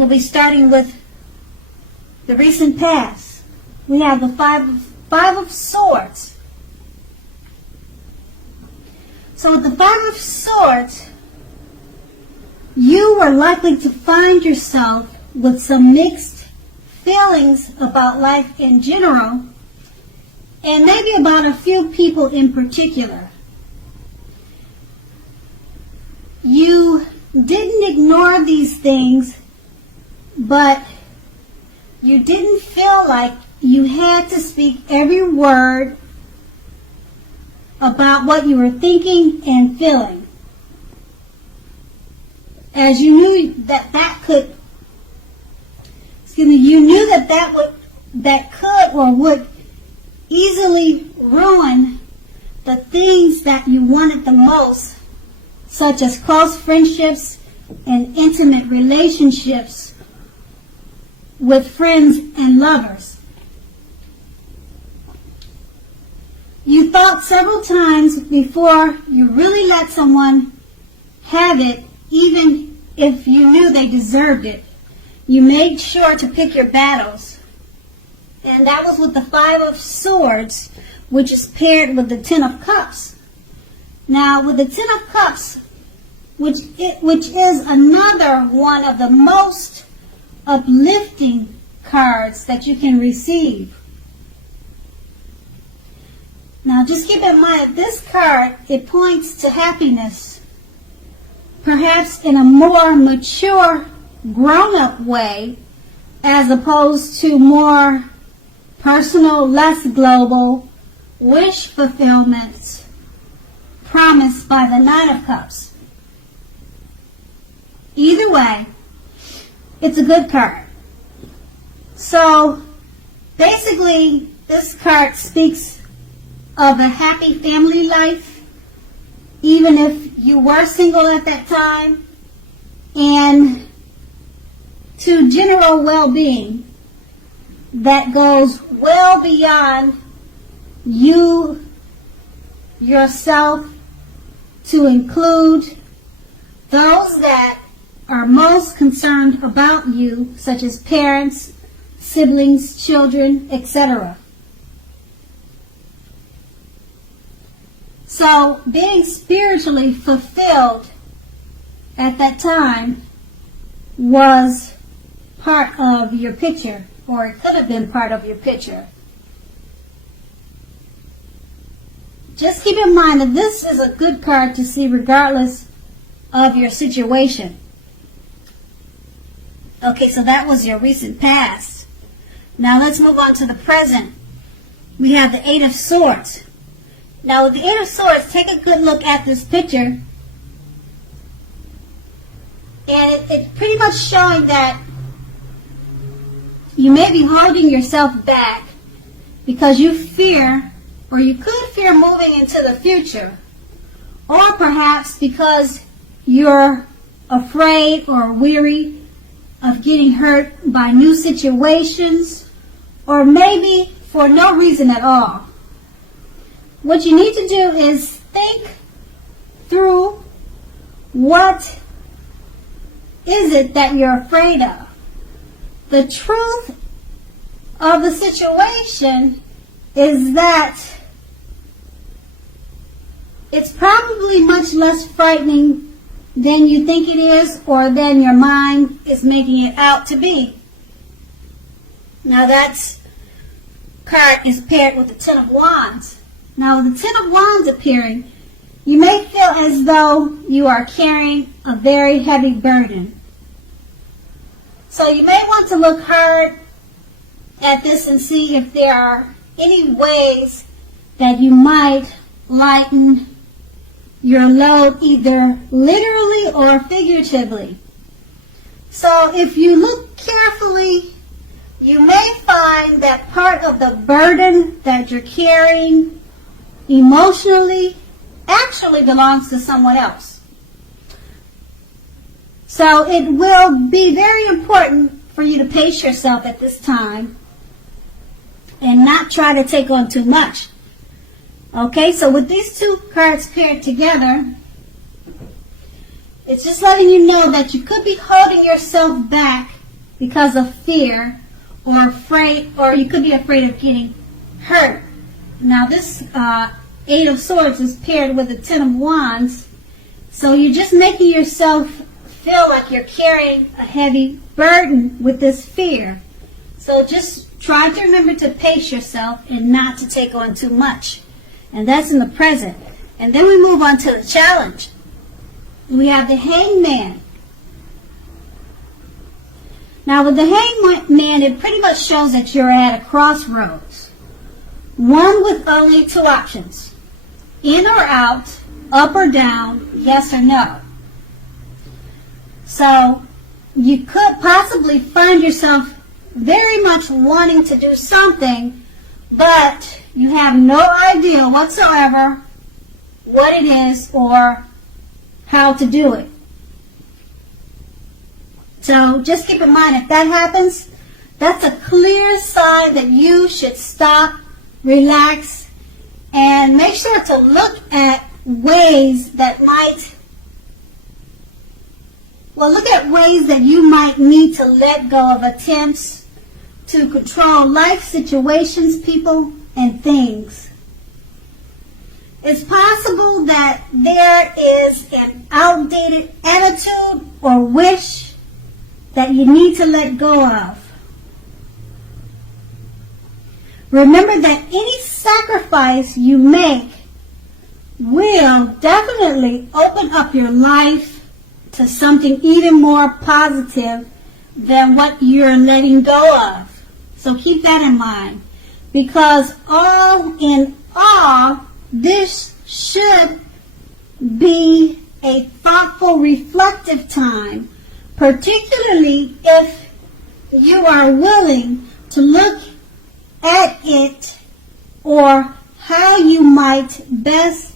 we'll be starting with the recent past. We have the Five of Swords. So with the Five of Swords, you are likely to find yourself with some mixed feelings about life in general, and maybe about a few people in particular. You didn't ignore these things, but you didn't feel like you had to speak every word about what you were thinking and feeling, as you knew that could or would easily ruin the things that you wanted the most, such as close friendships and intimate relationships with friends and lovers. You thought several times before you really let someone have it, even if you knew they deserved it. You made sure to pick your battles. And that was with the Five of Swords, which is paired with the Ten of Cups. Now, with the Ten of Cups, which is another one of the most uplifting cards that you can receive. Now, just keep in mind, this card, it points to happiness, perhaps in a more mature, grown-up way, as opposed to more personal, less global, wish fulfillments promised by the Nine of Cups. Either way, it's a good card. So, basically, this card speaks of a happy family life, even if you were single at that time, and to general well-being that goes well beyond you yourself, to include those that are most concerned about you, such as parents, siblings, children, etc. So, being spiritually fulfilled at that time was part of your picture, or it could have been part of your picture. Just keep in mind that this is a good card to see regardless of your situation. Okay, so that was your recent past. Now let's move on to the present. We have the Eight of Swords. Now with the Eight of Swords, take a good look at this picture. And it's pretty much showing that you may be holding yourself back because you fear, or you could fear moving into the future, or perhaps because you're afraid or weary of getting hurt by new situations, or maybe for no reason at all. What you need to do is think through what is it that you're afraid of. The truth of the situation is that it's probably much less frightening than you think it is, or than your mind is making it out to be. Now that card is paired with the Ten of Wands. Now with the Ten of Wands appearing, you may feel as though you are carrying a very heavy burden. So you may want to look hard at this and see if there are any ways that you might lighten your load, either literally or figuratively. So if you look carefully, you may find that part of the burden that you're carrying emotionally actually belongs to someone else. So it will be very important for you to pace yourself at this time and not try to take on too much. Okay, so with these two cards paired together, it's just letting you know that you could be holding yourself back because of fear or afraid, or you could be afraid of getting hurt. Now this Eight of Swords is paired with the Ten of Wands, so you're just making yourself feel like you're carrying a heavy burden with this fear. So just try to remember to pace yourself and not to take on too much. And that's in the present. And then we move on to the challenge. We have the Hangman. Now with the Hangman, it pretty much shows that you're at a crossroads. One with only two options. In or out, up or down, yes or no. So you could possibly find yourself very much wanting to do something, but you have no idea whatsoever what it is or how to do it. So just keep in mind, if that happens, that's a clear sign that you should stop, relax, and make sure to look at ways that you might need to let go of attempts to control life situations, people, and things. It's possible that there is an outdated attitude or wish that you need to let go of. Remember that any sacrifice you make will definitely open up your life to something even more positive than what you're letting go of. So keep that in mind. Because all in all, this should be a thoughtful, reflective time, particularly if you are willing to look at it or how you might best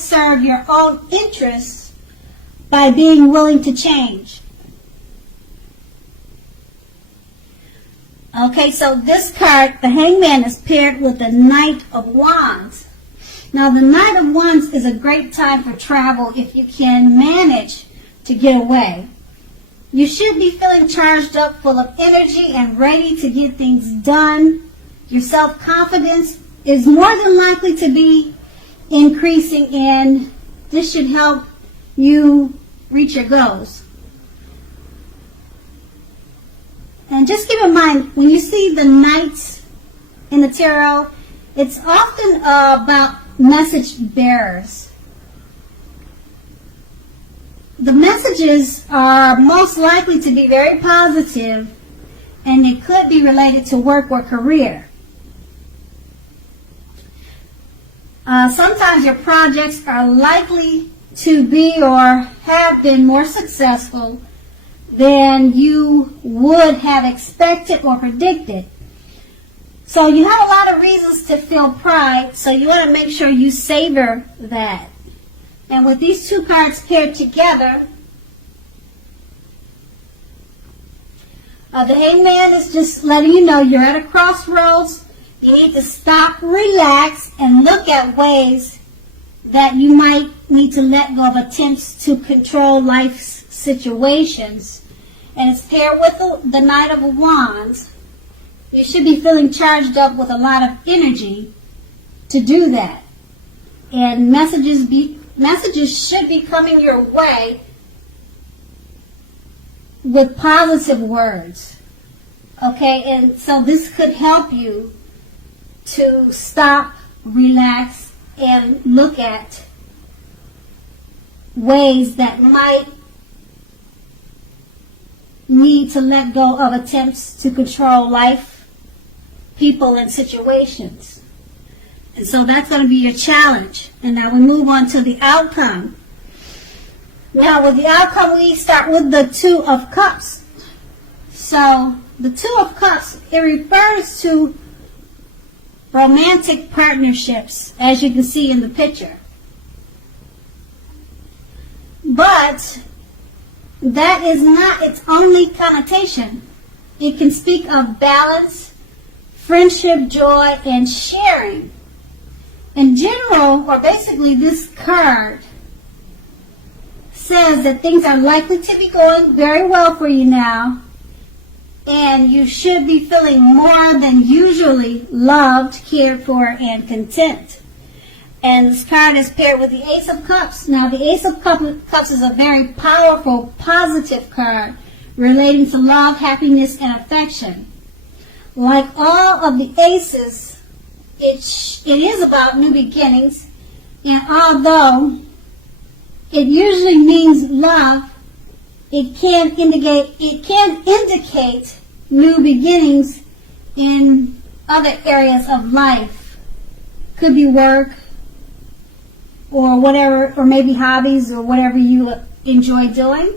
serve your own interests by being willing to change. Okay, so this card, the Hangman, is paired with the Knight of Wands. Now, the Knight of Wands is a great time for travel if you can manage to get away. You should be feeling charged up, full of energy, and ready to get things done. Your self-confidence is more than likely to be increasing, and this should help you reach your goals. And just keep in mind, when you see the knights in the tarot, it's often about message bearers. The messages are most likely to be very positive, and it could be related to work or career. Sometimes your projects are likely to be or have been more successful than you would have expected or predicted. So you have a lot of reasons to feel pride, so you want to make sure you savor that. And with these two cards paired together, the Hangman is just letting you know you're at a crossroads. You need to stop, relax, and look at ways that you might need to let go of attempts to control life's situations. And it's paired with the Knight of Wands. You should be feeling charged up with a lot of energy to do that. And messages should be coming your way with positive words. Okay, and so this could help you to stop, relax, and look at ways that might need to let go of attempts to control life, people, and situations. And so that's going to be your challenge. And now we move on to the outcome. Now with the outcome, we start with the Two of Cups. So the Two of Cups, it refers to romantic partnerships, as you can see in the picture. But that is not its only connotation. It can speak of balance, friendship, joy, and sharing. In general, or basically this card says that things are likely to be going very well for you now, and you should be feeling more than usually loved, cared for, and content. And this card is paired with the Ace of Cups. Now, the Ace of Cups is a very powerful, positive card relating to love, happiness, and affection. Like all of the aces, it is about new beginnings, and although it usually means love, it can indicate new beginnings in other areas of life. Could be work, or whatever, or maybe hobbies, or whatever you enjoy doing.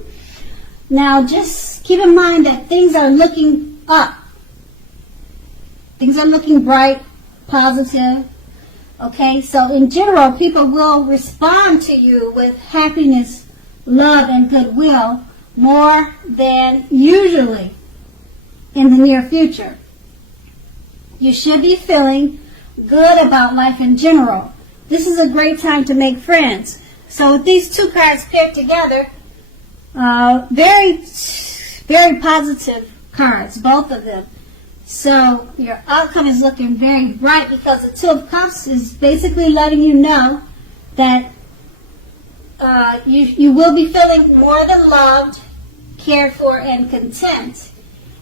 Now, just keep in mind that things are looking up. Things are looking bright, positive. Okay, so in general, people will respond to you with happiness, love, and goodwill more than usually in the near future. You should be feeling good about life in general. This is a great time to make friends. So with these two cards paired together, very, very positive cards, both of them. So your outcome is looking very bright because the Two of Cups is basically letting you know that you will be feeling more than loved, cared for, and content.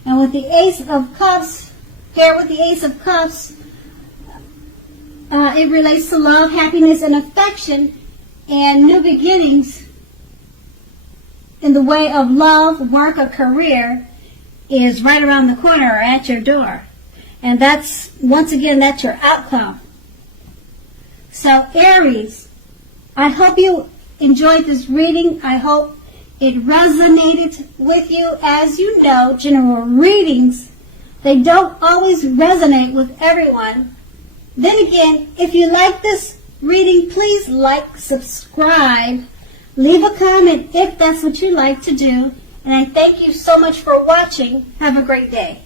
And with the Ace of Cups, paired with the Ace of Cups, it relates to love, happiness, and affection, and new beginnings in the way of love, work, or career is right around the corner or at your door. And that's, once again, that's your outcome. So, Aries, I hope you enjoyed this reading. I hope it resonated with you. As you know, general readings, they don't always resonate with everyone. Then again, if you like this reading, please like, subscribe, leave a comment if that's what you like to do. And I thank you so much for watching. Have a great day.